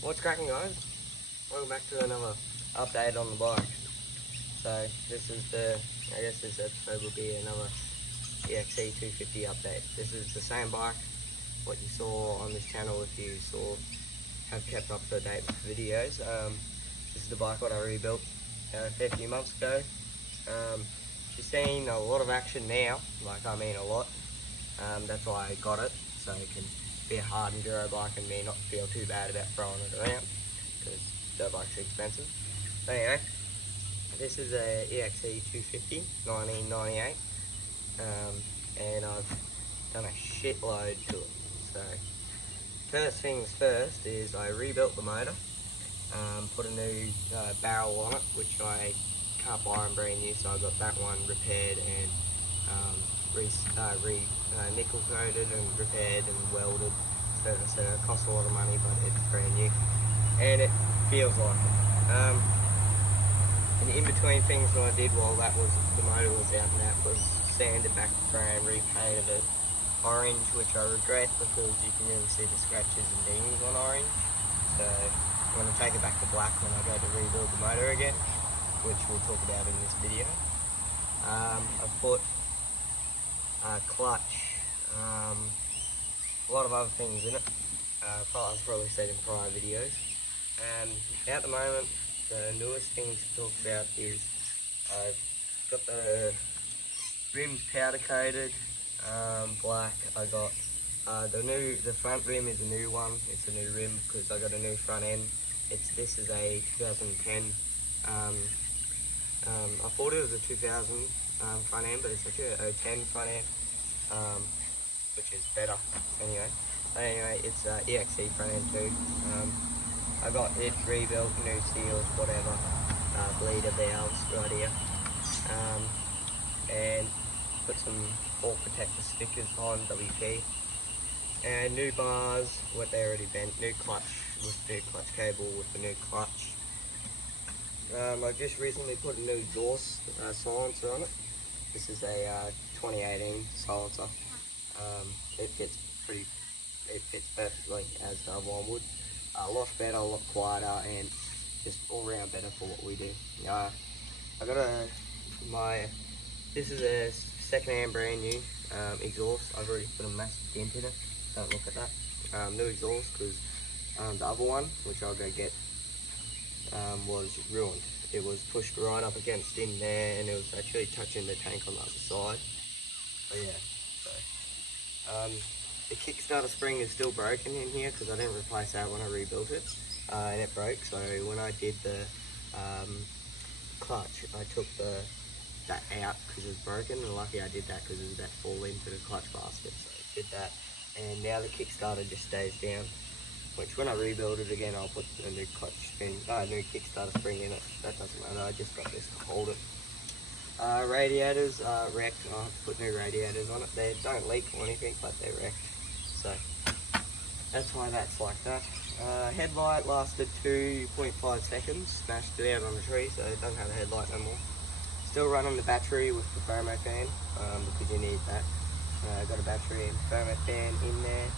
What's cracking, guys? Welcome back to another update on the bike. So this is I guess this episode will be another Exc 250 update. This is the same bike what you saw on this channel if you have kept up to date with videos. This is the bike what I rebuilt a fair few months ago. She's seen a lot of action now, I mean a lot. That's why I got it, so it can be a hard enduro bike and me not feel too bad about throwing it around, because dirt bikes are expensive. But anyway, this is a Exc 250 1998, and I've done a shitload to it. So first things first is I rebuilt the motor, put a new barrel on it, which I can't buy them brand new, so I got that one repaired and nickel coated and repaired and welded. So it costs a lot of money, but it's brand new and it feels like it. And in between things that I did while the motor was out and that was sanded back the frame, repainted it orange, which I regret because you can really see the scratches and dings on orange. So I'm going to take it back to black when I go to rebuild the motor again, which we'll talk about in this video. I've put clutch, a lot of other things in it. I've probably said in prior videos. At the moment, the newest thing to talk about is I've got the rims powder coated, black. I got the front rim is a new one. It's a new rim because I got a new front end. This is a 2010. I thought it was a 2000 front end, but it's actually a 010 front end, which is better. Anyway, it's Exc front end too. I got it rebuilt, new seals, whatever, bleeder valves right here, and put some fork protector stickers on WP, and new bars, what they already bent, new clutch with new clutch cable with the new clutch. I just recently put a new exhaust silencer on it. This is a 2018 silencer. It fits perfectly as the other one would. A lot better, a lot quieter, and just all round better for what we do. I got this is a second-hand brand new exhaust. I've already put a massive dent in it. Don't look at that. New exhaust because the other one, which I'll go get, was ruined. It was pushed right up against in there, and it was actually touching the tank on the other side. But yeah, so the Kickstarter spring is still broken in here because I didn't replace that when I rebuilt it, and it broke. So when I did the clutch, I took that out because it was broken, and lucky I did that because it was about to fall into the clutch basket. So I did that, and now the Kickstarter just stays down. Which when I rebuild it again, I'll put a new new Kickstarter spring in it. That doesn't matter. I just got this to hold it. Radiators are wrecked. I'll have to put new radiators on it. They don't leak or anything, but they're wrecked. So that's why that's like that. Headlight lasted 2.5 seconds. Smashed it out on the tree, so it doesn't have a headlight no more. Still running the battery with the thermo fan because you need that. Got a battery and thermo fan in there.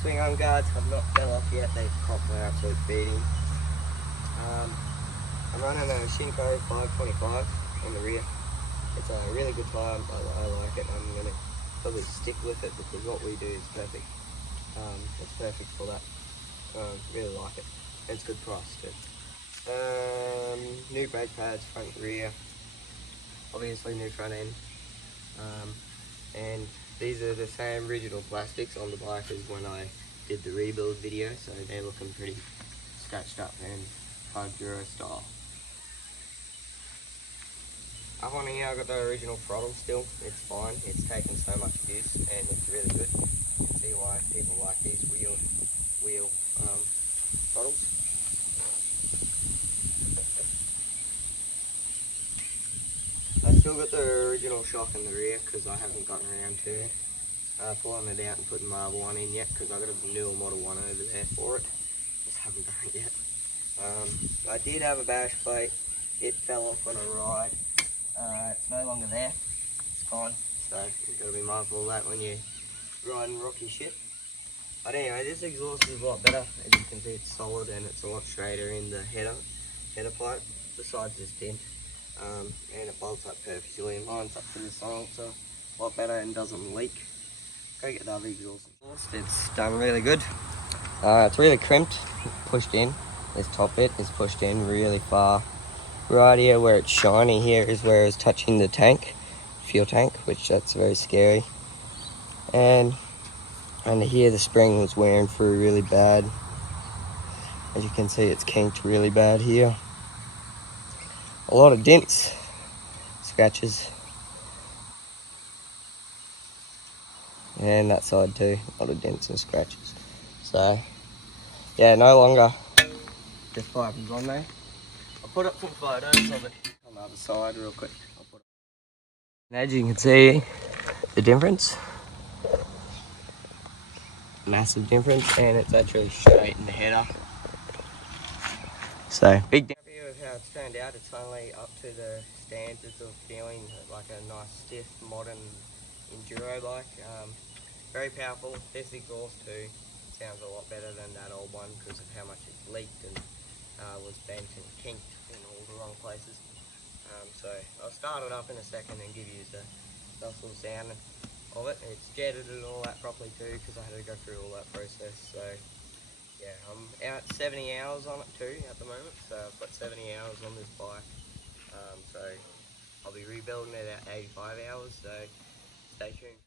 Swing arm guards have not fell off yet, they've copped an absolute beating. I'm running a Shinko 525 on the rear. It's a really good tire, I like it. I'm going to probably stick with it because what we do is perfect. It's perfect for that. Really like it. It's good price too. New brake pads, front and rear. Obviously new front end. And these are the same original plastics on the bike as when I did the rebuild video, so they're looking pretty scratched up and hard Duro style. Up on here I got the original throttle still. It's fine, it's taken so much abuse and it's really good. You can see why people like these wheel throttles. I still got the original shock in the rear because I haven't gotten around to pulling it out and putting Marble 1 in yet because I got a newer Model 1 over there for it. Just haven't done it yet. I did have a bash plate. It fell off on a ride. It's no longer there. It's gone. So you've got to be mindful of that when you're riding rocky shit. But anyway, this exhaust is a lot better. As you can see, it's solid and it's a lot straighter in the header pipe, besides this dent. And it bolts up perfectly, and lines up to the silencer a lot better and doesn't leak. Go get the other exhaust. It's done really good. It's really crimped, pushed in. This top bit is pushed in really far. Right here where it's shiny here is where it's touching the tank, fuel tank, which that's very scary. And under here the spring was wearing through really bad. As you can see, it's kinked really bad here. A lot of dents, scratches. And that side too, a lot of dents and scratches. So, yeah, no longer just piping's on there. I'll put up some photos of it on the other side real quick. And as you can see, the difference. Massive difference, and it's actually straight in the header. So, big difference. Happy with how it's turned out. It's finally up to the standards of feeling like a nice, stiff, modern enduro bike. Very powerful. This exhaust too sounds a lot better than that old one because of how much it's leaked and was bent and kinked in all the wrong places. So I'll start it up in a second and give you the full sound of it. It's jetted and all that properly too because I had to go through all that process. So yeah, I'm out 70 hours on it too at the moment. So I've got 70 hours on this bike. So I'll be rebuilding it at 85 hours. So stay tuned.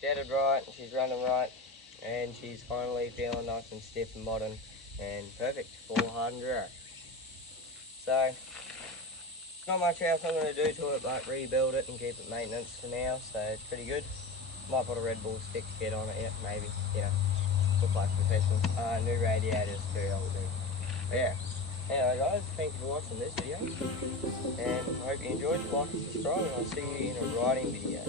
Deaded right, she's running right, and she's finally feeling nice and stiff and modern and perfect for hard enduro. So, not much else I'm going to do to it but rebuild it and keep it maintenance for now, so it's pretty good. Might put a Red Bull stick kit on it, yeah, maybe, you know, look like professionals. New radiators too, I will do. But yeah, anyway guys, thank you for watching this video, and I hope you enjoyed. Like and subscribe, and I'll see you in a riding video.